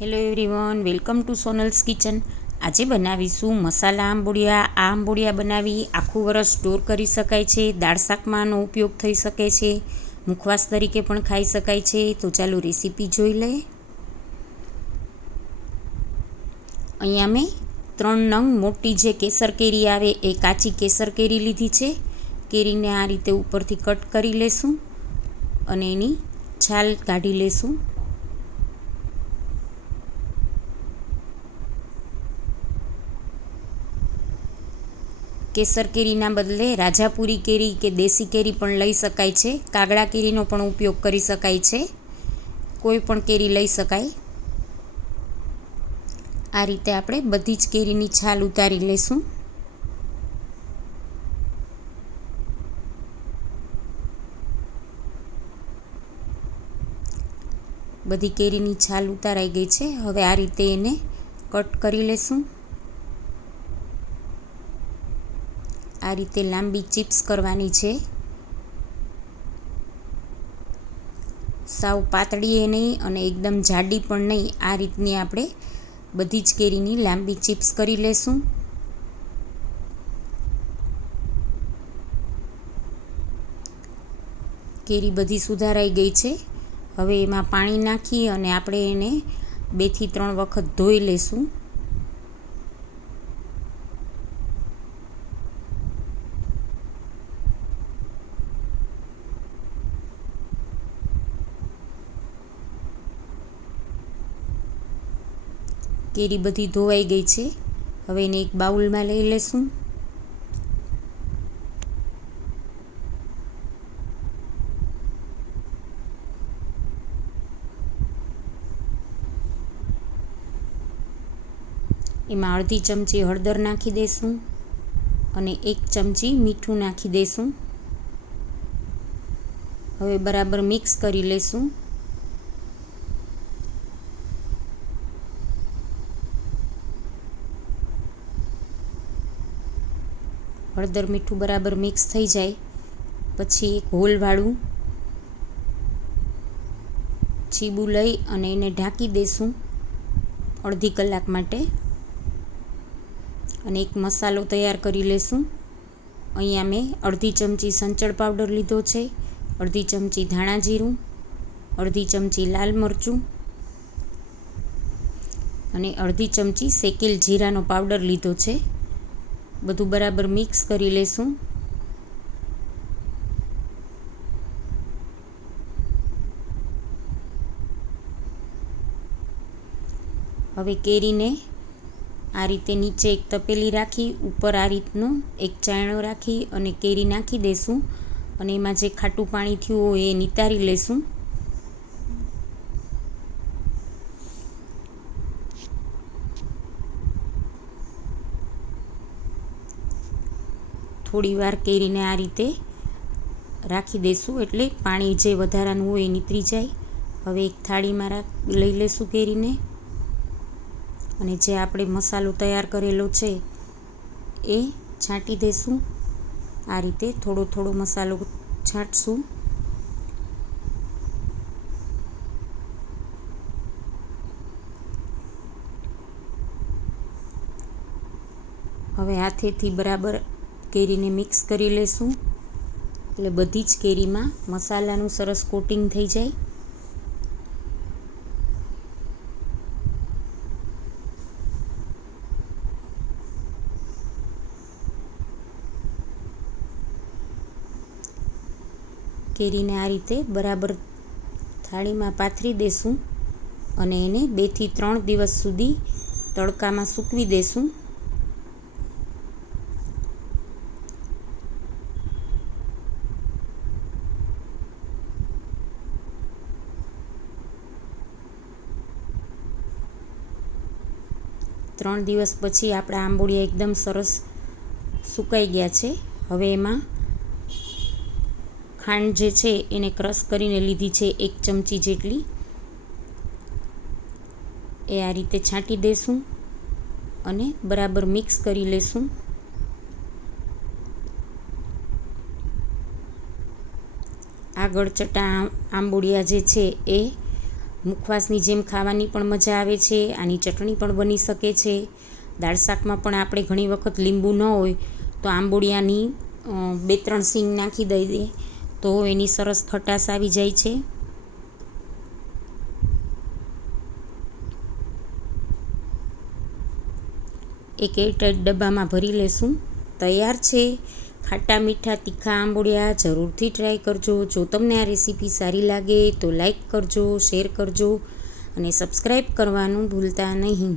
Hello everyone welcome to Sonal's kitchen આજે બનાવીશું મસાલા આંબોડિયા. આ આંબોડિયા બનાવી આખું વરસ સ્ટોર કરી શકાય છે, દાળ શાકમાં આનો ઉપયોગ થઈ શકે છે, મુખવાસ તરીકે પણ ખાઈ શકાય છે. તો ચાલો રેસીપી જોઈ લઈએ. અહીંયા મેં ત્રણ નંગ મોટી જે કેસર કેરી આવે, એ કાચી કેસર કેરી લીધી છે. કેરીને આ રીતે ઉપરથી કટ કરી લેશું અને એની છાલ કાઢી લેશું. કેસર કેરીના બદલે રાજાપુરી કેરી કે દેશી કેરી પણ લઈ શકાય છે. કાગડા કેરીનો પણ ઉપયોગ કરી શકાય છે. કોઈ પણ કેરી લઈ શકાય. આ રીતે આપણે બધી જ કેરીની છાલ ઉતારી લેશું. બધી કેરીની છાલ ઉતારાઈ ગઈ છે. હવે આ રીતે એને કટ કરી લેશું. આ રીતે લાંબી ચિપ્સ કરવાની છે. સાવ પાતળી એ નહીં અને એકદમ જાડી પણ નહીં, આ રીતની આપણે બધી જ કેરીની લાંબી ચિપ્સ કરી લેશું. કેરી બધી સુધારાઈ ગઈ છે. હવે એમાં પાણી નાખી અને આપણે એને બેથી ત્રણ વખત ધોઈ લેશું. કેરી બધી ધોવાઈ ગઈ છે. હવે એને એક બાઉલમાં લઈ લેશું. એમાં અડધી ચમચી હળદર નાખી દઈશું અને એક ચમચી મીઠું નાખી દઈશું હવે બરાબર મિક્સ કરી લેશું. હળદર મીઠું બરાબર મિક્સ થઈ જાય. પછી એક હોલવાળું છીબું લઈ અને એને ઢાંકી દેશું અડધી કલાક માટે. અને એક મસાલો તૈયાર કરી લેશું. અહીંયા મેં અડધી ચમચી સંચળ પાવડર લીધો છે, અડધી ચમચી ધાણા જીરું, અડધી ચમચી લાલ મરચું અને અડધી ચમચી શેકેલ જીરાનો પાવડર લીધો છે. બધું બરાબર મિક્સ કરી લેશું. હવે કેરીને આ રીતે નીચે એક તપેલી રાખી, ઉપર આ રીતનો એક ચાયણો રાખી અને કેરી નાખી દઈશું અને એમાં જે ખાટું પાણી થયું હોય એ નિતારી લેશું. થોડી વાર કેરીને આ રીતે રાખી દઈશું એટલે પાણી જે વધારાનું હોય એ નીતરી જાય. હવે એક થાળીમાં રાખ, લઈ લેશું કેરીને. અને જે આપણે મસાલો તૈયાર કરેલો છે એ છાંટી દઈશું આ રીતે થોડો થોડો મસાલો છાંટશું. હવે હાથેથી બરાબર કેરીને મિક્સ કરી લેશું. એટલે બધી જ કેરીમાં મસાલાનું સરસ કોટિંગ થઈ જાય. કેરીને આ રીતે બરાબર થાળીમાં પાથરી દેશું અને એને બેથી ત્રણ દિવસ સુધી તડકામાં સૂકવી દેશું. ત્રણ દિવસ પછી આપણા આંબોળિયા એકદમ સરસ સુકાઈ ગયા છે. હવે એમાં ખાંડ જે છે એને ક્રશ કરીને લીધી છે એક ચમચી જેટલી. એ આ રીતે છાંટી દઈશું અને બરાબર મિક્સ કરી લેશું. આગળ ચટા આંબોડિયા જે છે એ મુખવાસની જેમ ખાવાની પણ મજા આવે છે, આની ચટણી પણ બની શકે છે. દાળ શાકમાં પણ આપણે ઘણી વખત લીંબુ ન હોય તો આંબોડિયાની બે ત્રણ સીંગ નાખી દઈએ તો એની સરસ ખટાશ આવી જાય છે. એક એરટાઈટ ડબ્બામાં ભરી લેશું. તૈયાર છે. ખાટા મીઠા તીખા આંબોળિયા જરૂરથી ટ્રાય કરજો. જો તમને આ રેસીપી સારી લાગે તો લાઈક કરજો શેર કરજો અને સબસ્ક્રાઈબ કરવાનું ભૂલતા નહીં.